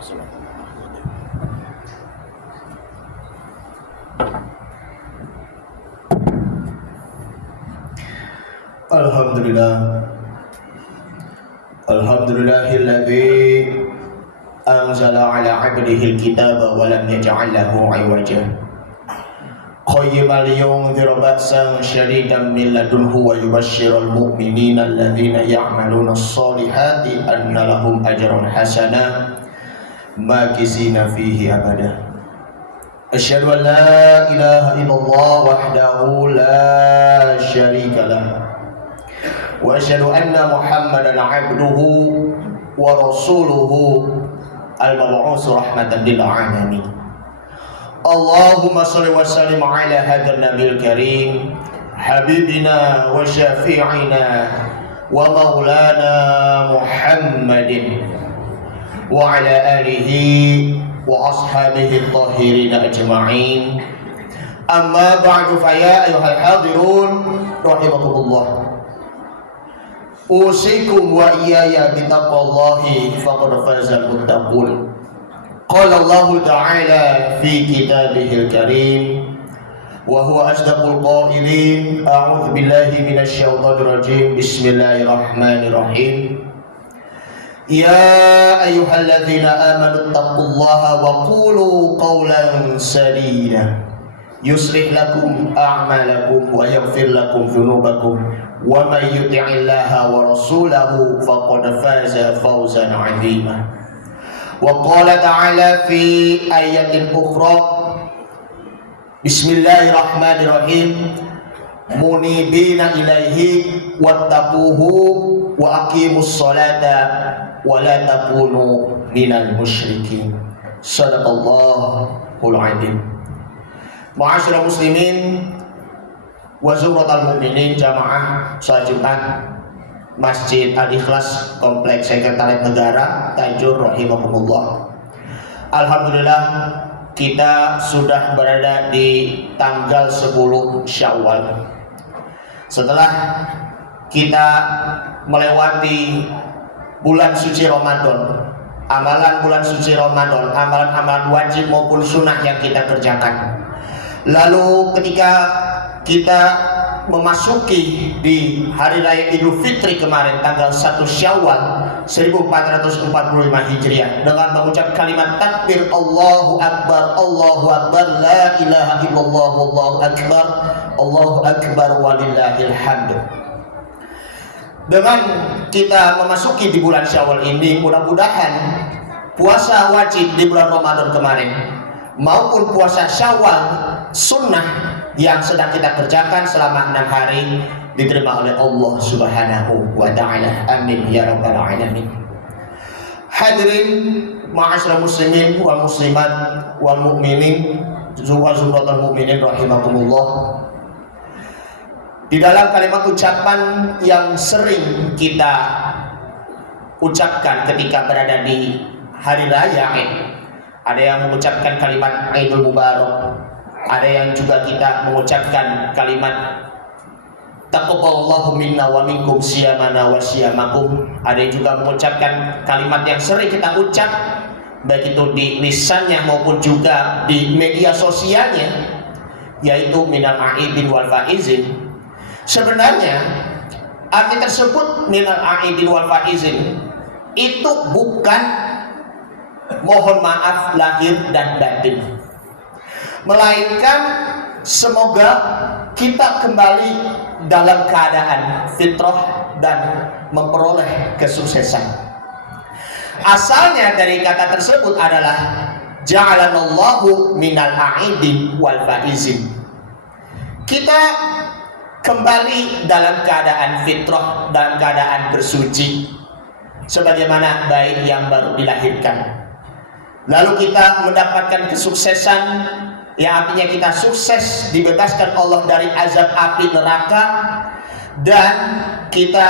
Alhamdulillah, alhamdulillahilladzi anzala ala 'abdihi al-kitaba wa lam yaj'al lahu 'iwaja qayyiman liyunzira ba'san shadidan min ladunhu wa yubashshiral mu'minina alladhina ya'maluna as-solihati anna lahum ajran hasana makisina fihi abada. Asyhadu an la ilaha illallah wahdahu la syarika lah wa asyhadu anna Muhammadan 'abduhu wa rasuluhu al-mab'uts rahmatan lil 'alamin. Allahumma shalli wa sallim ala hadzal nabiyil karim habibina wa syafi'ina wa maulana Muhammadin wa ala alihi wa ashabihi at-tahirin ajma'in. Amma ba'du, fa ya ayyuhal hadirun rahimakumullah. Usikum wa iyaya bitaqwallahi faqad fazal muttaqun. Qala Allah Ta'ala fi kitabihil karim wa huwa asdaqul qailin. A'udzu billahi minasy syaithanir rajim. Bismillahirrahmanirrahim. Ya ayyuhalladzina amanu taqullaha wa qulu qawlan sadida yuslih lakum a'malakum wa yaghfir lakum dhunubakum wa may yuti'illaha wa rasulahu faqad faza fawzan 'azima. Wa qala ta'ala fi ayatin ukhra, bismillahirrahmanirrahim, munibina ilaihi wattaquhu wa aqimus salata wa la takunu minal musyrikin. Shadaqallahul 'azim. Ma'asyiral muslimin wa zumratal mu'minin, jamaah salat Jumat Masjid Al-Ikhlas Kompleks Sekretariat Negara Tanjur rahimakumullah. Alhamdulillah, kita sudah berada di tanggal 10 Syawal. Setelah kita melewati bulan suci Ramadan, amalan bulan suci Ramadan, amalan-amalan wajib maupun sunnah yang kita kerjakan. Lalu ketika kita memasuki di hari raya Idul Fitri kemarin tanggal 1 Syawal 1445 Hijriah dengan mengucap kalimat takbir Allahu Akbar, Allahu Akbar, la ilaha illallah, Allahu Akbar walillahil hamd. Dengan kita memasuki di bulan Syawal ini, mudah-mudahan puasa wajib di bulan Ramadan kemarin maupun puasa Syawal sunnah yang sedang kita kerjakan selama 6 hari diterima oleh Allah Subhanahu wa ta'ala. Amin ya rabbal alamin. Hadirin ma'asyiral muslimin wal muslimat wal mu'minin wa zumratul mu'minin rahimakumullah. Di dalam kalimat ucapan yang sering kita ucapkan ketika berada di hari raya Id, ada yang mengucapkan kalimat Idul Mubarak, ada yang juga kita mengucapkan kalimat taqabbalallahu minna wa minkum siyamana wa siyamakum. Ada yang juga mengucapkan kalimat yang sering kita ucap baik itu di lisannya maupun juga di media sosialnya, yaitu minal aidin wal faizin. Sebenarnya arti tersebut minal aidin wal faizin itu bukan mohon maaf lahir dan batin, melainkan semoga kita kembali dalam keadaan fitrah dan memperoleh kesuksesan. Asalnya dari kata tersebut adalah ja'alanallahu minal a'idin wal faizin. Kita kembali dalam keadaan fitrah, dalam keadaan bersuci sebagaimana bayi yang baru dilahirkan. Lalu kita mendapatkan kesuksesan, yang artinya kita sukses dibebaskan Allah dari azab api neraka dan kita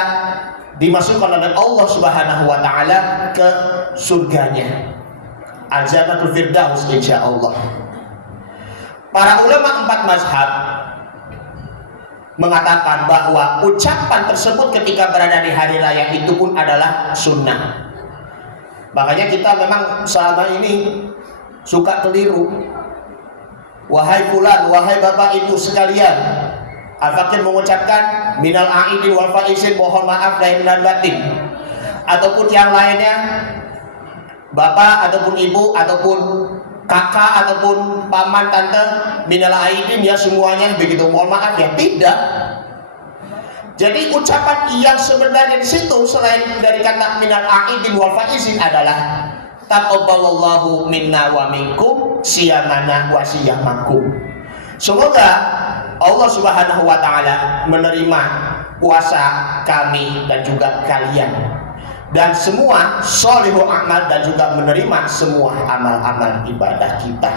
dimasukkan oleh Allah Subhanahu wa ta'ala ke surganya, Al-Jannatul Firdaus insyaallah. Para ulama 4 mazhab mengatakan bahwa ucapan tersebut ketika berada di hari raya itu pun adalah sunnah. Makanya kita memang selama ini suka keliru. Wahai fulan, wahai bapak ibu sekalian, Al-Fakir mengucapkan minal aidin wal faizin, mohon maaf lahir dan batin. Ataupun yang lainnya, bapak ataupun ibu ataupun kakak ataupun paman tante, minal aidin ya semuanya begitu, mohon maaf ya. Tidak. Jadi ucapan yang sebenarnya di situ selain dari kata minal aidin wal faizin adalah taqabbalallahu minna wa minkum siyamana wa siyamakum. Semoga Allah Subhanahu wa taala menerima puasa kami dan juga kalian, dan semua sholihul amal, dan juga menerima semua amal-amal ibadah kita.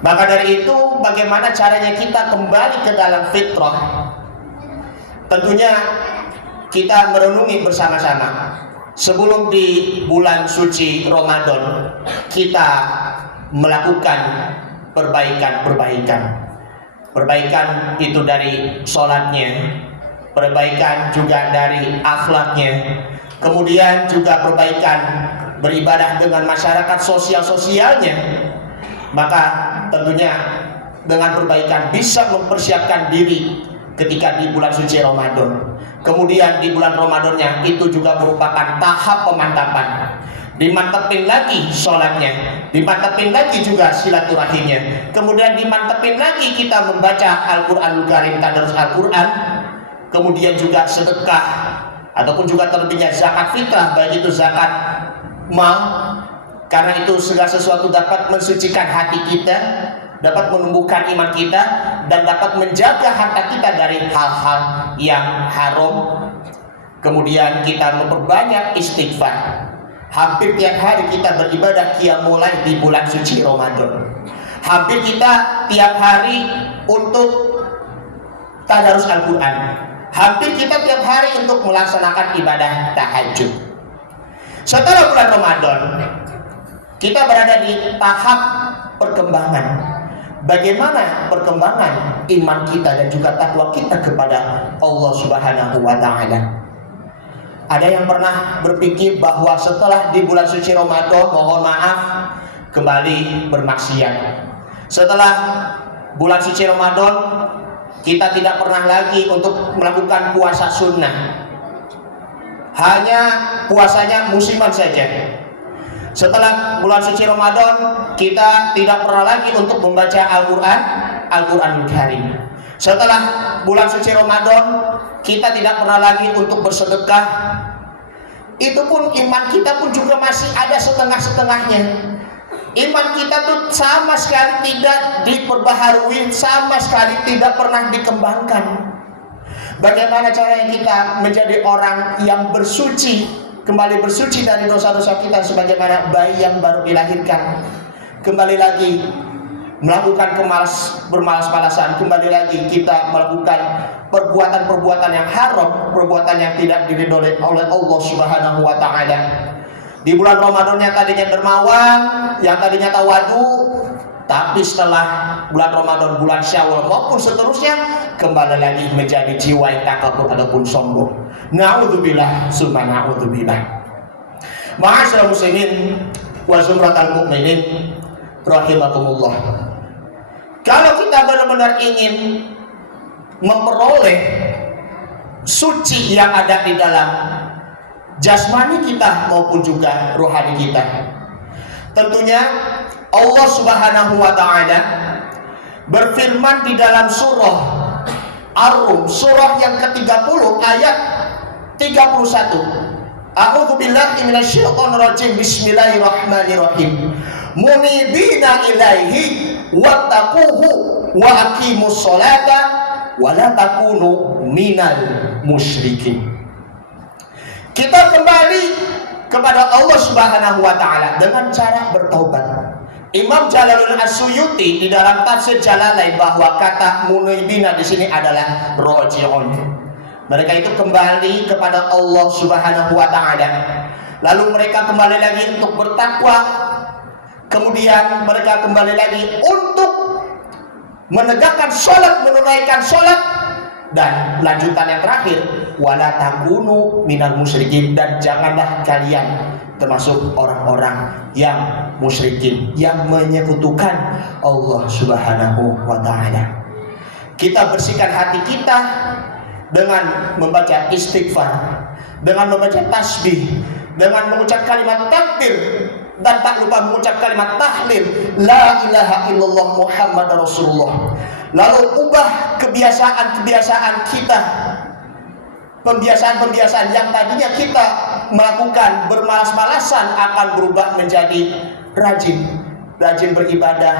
Maka dari itu, bagaimana caranya kita kembali ke dalam fitrah? Tentunya kita merenungi bersama-sama. Sebelum di bulan suci Ramadan, kita melakukan perbaikan. Perbaikan itu dari sholatnya, perbaikan juga dari akhlaknya, kemudian juga perbaikan beribadah dengan masyarakat sosialnya. Maka tentunya dengan perbaikan bisa mempersiapkan diri ketika di bulan suci Ramadan. Kemudian di bulan Ramadannya itu juga merupakan tahap pemantapan. Dimantepin lagi sholatnya, dimantepin lagi juga silaturahimnya, kemudian dimantepin lagi kita membaca Al-Quranul Karim, tadarus Al-Quran, kemudian juga sedekah ataupun juga terlebihnya zakat fitrah, baik itu zakat mal, karena itu segala sesuatu dapat mensucikan hati kita, dapat menumbuhkan iman kita, dan dapat menjaga harta kita dari hal-hal yang haram. Kemudian kita memperbanyak istighfar. Hampir tiap hari kita beribadah qiyamul lail di bulan suci Ramadan. Hampir kita tiap hari untuk tadarus Al-Quran. Hampir kita tiap hari untuk melaksanakan ibadah tahajud. Setelah bulan Ramadan, kita berada di tahap perkembangan. Bagaimana perkembangan iman kita dan juga takwa kita kepada Allah Subhanahu wa taala? Ada yang pernah berpikir bahwa setelah di bulan suci Ramadan, mohon maaf, kembali bermaksiat. Setelah bulan suci Ramadan, kita tidak pernah lagi untuk melakukan puasa sunnah, hanya puasanya musiman saja. Setelah bulan suci Ramadan, kita tidak pernah lagi untuk membaca Al-Quranul Karim. Setelah bulan suci Ramadan, kita tidak pernah lagi untuk bersedekah. Itu pun iman kita pun juga masih ada setengah-setengahnya. Iman kita tuh sama sekali tidak diperbaharui, sama sekali tidak pernah dikembangkan. Bagaimana caranya kita menjadi orang yang bersuci, kembali bersuci dari dosa-dosa kita sebagaimana bayi yang baru dilahirkan, kembali lagi melakukan bermalas-malasan, kembali lagi kita melakukan perbuatan-perbuatan yang haram, perbuatan yang tidak diridhoi oleh Allah Subhanahu wa taala. Di bulan Ramadan yang tadinya dermawan, yang tadinya tawadu, tapi setelah bulan Ramadan, bulan Syawal maupun seterusnya, kembali lagi menjadi jiwa yang takabur ataupun sombong. Na'udzubillah, summa na'udzubillah. Ma'asyiral muslimin wa zumratal mu'minin rahimakumullah. Kalau kita benar-benar ingin memperoleh suci yang ada di dalam jasmani kita maupun juga rohani kita, tentunya Allah Subhanahu wa taala berfirman di dalam surah Ar-Rum, surah yang ke-30 ayat 31. A'udzu billahi minasyaitonir rajim. Bismillahirrahmanirrahim. Munibina ilaihi wattaquhu wa aqimus sholata wa la takunu minal musyrikin. Kita kembali kepada Allah Subhanahu wa taala dengan cara bertaubat. Imam Jalaluddin As-Suyuti di dalam tafsir Jalalain bahwa kata munibina di sini adalah roji'un. Mereka itu kembali kepada Allah Subhanahu wa taala. Lalu mereka kembali lagi untuk bertakwa. Kemudian mereka kembali lagi untuk menegakkan sholat, menunaikan sholat, dan lanjutan yang terakhir wala takunu minal musyrikin, dan janganlah kalian termasuk orang-orang yang musyrikin, yang menyekutukan Allah Subhanahu wa taala. Kita bersihkan hati kita dengan membaca istighfar, dengan membaca tasbih, dengan mengucap kalimat takbir, dan tak lupa mengucap kalimat tahlil, la ilaha illallah Muhammad Rasulullah. Lalu ubah kebiasaan-kebiasaan kita, pembiasaan-pembiasaan yang tadinya kita melakukan bermalas-malasan akan berubah menjadi rajin beribadah,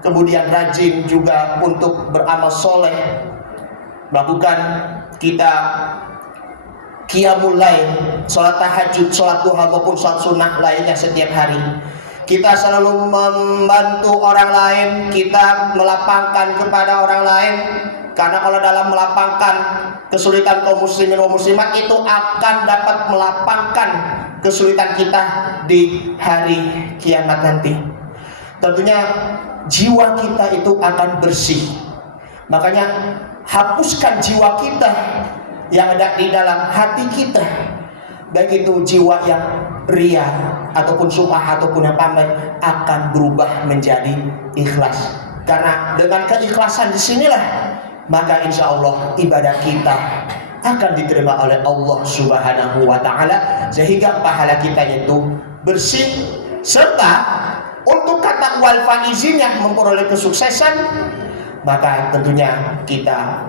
kemudian rajin juga untuk beramal soleh, melakukan kita qiyamul lail, sholat tahajud, sholat duha maupun sholat sunnah lainnya setiap hari. Kita selalu membantu orang lain, kita melapangkan kepada orang lain, karena kalau dalam melapangkan kesulitan kaum muslimin dan muslimat itu akan dapat melapangkan kesulitan kita di hari kiamat nanti. Tentunya jiwa kita itu akan bersih. Makanya hapuskan jiwa kita yang ada di dalam hati kita, baik itu jiwa yang ria ataupun sum'ah ataupun yang pamer, akan berubah menjadi ikhlas. Karena dengan keikhlasan disinilah maka insya Allah ibadah kita akan diterima oleh Allah Subhanahu wa taala, sehingga pahala kita itu bersih, serta untuk kata wal faizinnya memperoleh kesuksesan, maka tentunya kita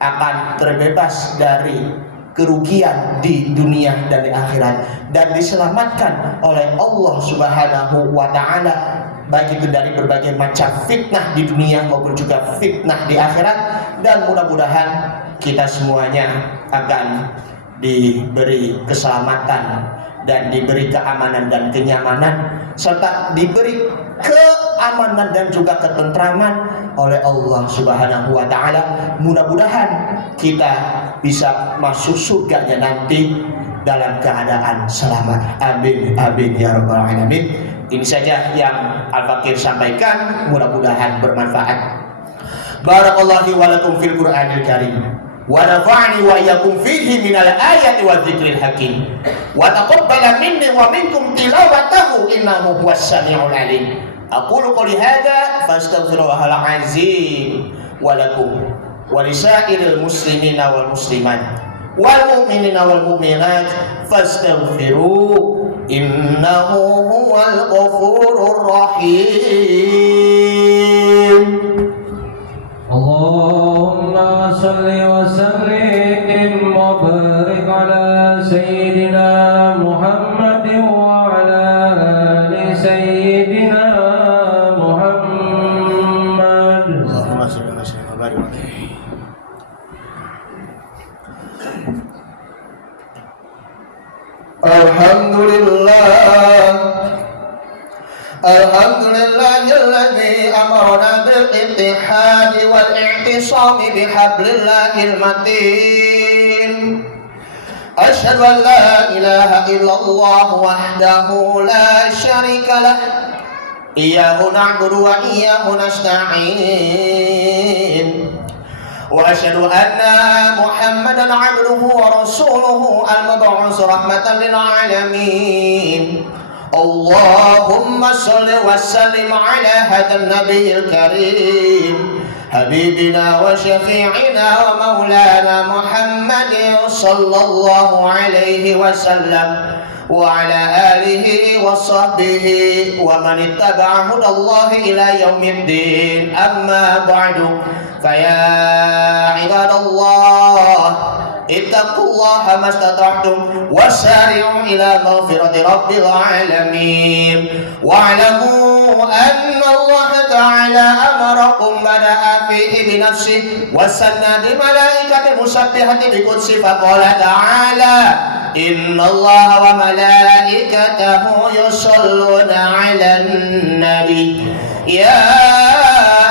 akan terbebas dari kerugian di dunia dan di akhirat, dan diselamatkan oleh Allah Subhanahu wa taala, baik itu dari berbagai macam fitnah di dunia maupun juga fitnah di akhirat. Dan mudah-mudahan kita semuanya akan diberi keselamatan dan diberi keamanan dan kenyamanan, serta diberi keamanan dan juga ketentraman oleh Allah Subhanahu wa taala. Mudah-mudahan kita bisa masuk surganya nanti dalam keadaan selamat. Amin amin ya rabbal alamin. Ini saja yang Al-Fakir sampaikan, mudah-mudahan bermanfaat. Barakallahu wa lakum fil Qur'anil Karim, wa nafa'ani wa iyyakum fihi minal ayati wa dzikril hakim, wa taqabbala minni wa minkum tilawatahu innahu huwas samiul alim. Aqulu qouli hadza fastaghfirullahal azim wa lakum wa lisairil muslimina wal muslimat wal mu'minina wal mu'minat fastaghfiru innahu huwal ghafurur rahim. Allahumma salli wa sallim wa barik ala sayyidina Muhammadin wa ala ali sayyidina Muhammad. Allahumma salli wa sallim wa barik alaihi. Alhamdulillahilladzi amarna bil ittihadi wal i'tisami bihablillahil matin. Asyhadu an la ilaha illallah wahdahu la syarika lah, iyyahu na'budu wa iyyahu nasta'in. Wa asyhadu anna Muhammadan 'abduhu wa rasuluhu al-mab'uts rahmatan lil 'alamin. Allahumma shalli wa sallim ala hadzal nabiyil karim, habibina wa syafi'ina wa maulana Muhammadin sallallahu alaihi wasallam wa ala alihi wa sahbihi wa man ittaba'a hudallahi ila yaumiddin. Amma ba'du, faya ibadallah ittaqullaha mastata'tum wasari'u ila maghfirati rabbil alamin. Wa'lamu anna Allah ta'ala amarakum bada'a fihi binafsihi wa sanna bi malaikati musabbihati bi qudsi faqala ta'ala inna Allah wa malaikatahu yusalluna 'alan nabi ya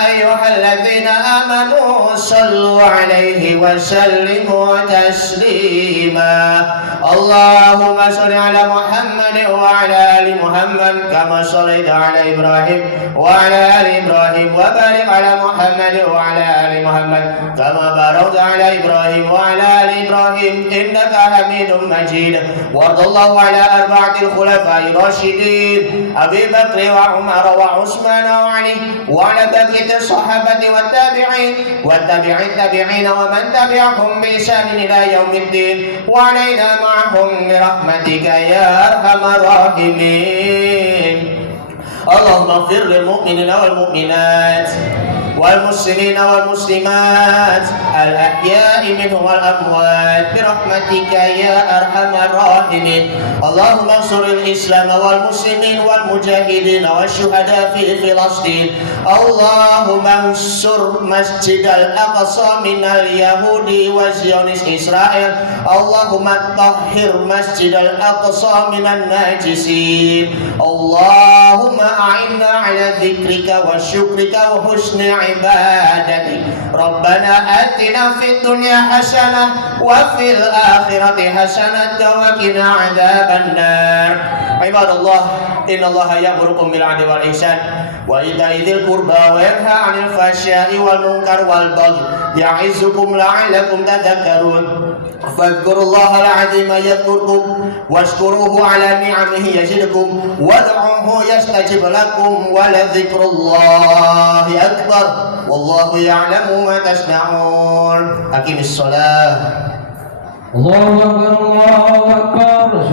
ayyuhalladzina amanu sallu 'alaihi wa sallimu taslima. اللهم صل على محمد وعلى آل محمد كما صليت على إبراهيم وعلى آل إبراهيم وبارك على محمد وعلى آل محمد كما باركت على إبراهيم وعلى آل إبراهيم إنك حميد مجيد. وارض الله على أربعة الخلفاء الراشدين أبي بكر وعمر وعثمان وعلي وعلى بقية الصحابة والتابعين والتابعين ومن تبعهم بإحسان إلى يوم الدين وعلينا معهم برحمتك يا أرحم الراحمين. اللهم اغفر للمؤمنين والمؤمنات والمسلمين والمسلمات الأحياء منهم والأموات برحمتك يا أرحم الراحمين. اللهم انصر الإسلام والمسلمين والمجاهدين والشهداء في فلسطين. اللهم انصر مسجد الأقصى من اليهود وزيونس إسرائيل. اللهم طهر مسجد الأقصى من الناجسين. اللهم أعنا على ذكرك وشكرك وحسن عبادتك. ربنا آتنا في الدنيا حسنة وفي الآخرة حسنة وقنا عذاب النار. عباد الله إن الله يأمركم بالعدل والإحسان وإيتاء ذي القربى وينهى عن الفحشاء والمنكر والبغي يعظكم لعلكم تذكرون. فاذكروا الله العظيم يذكركم واشكروه على نعمه يزدكم وادعوه يستجب لكم ولذكر الله أكبر والله يعلم ما تصنعون. أقم الصلاة. الله أكبر الله أكبر.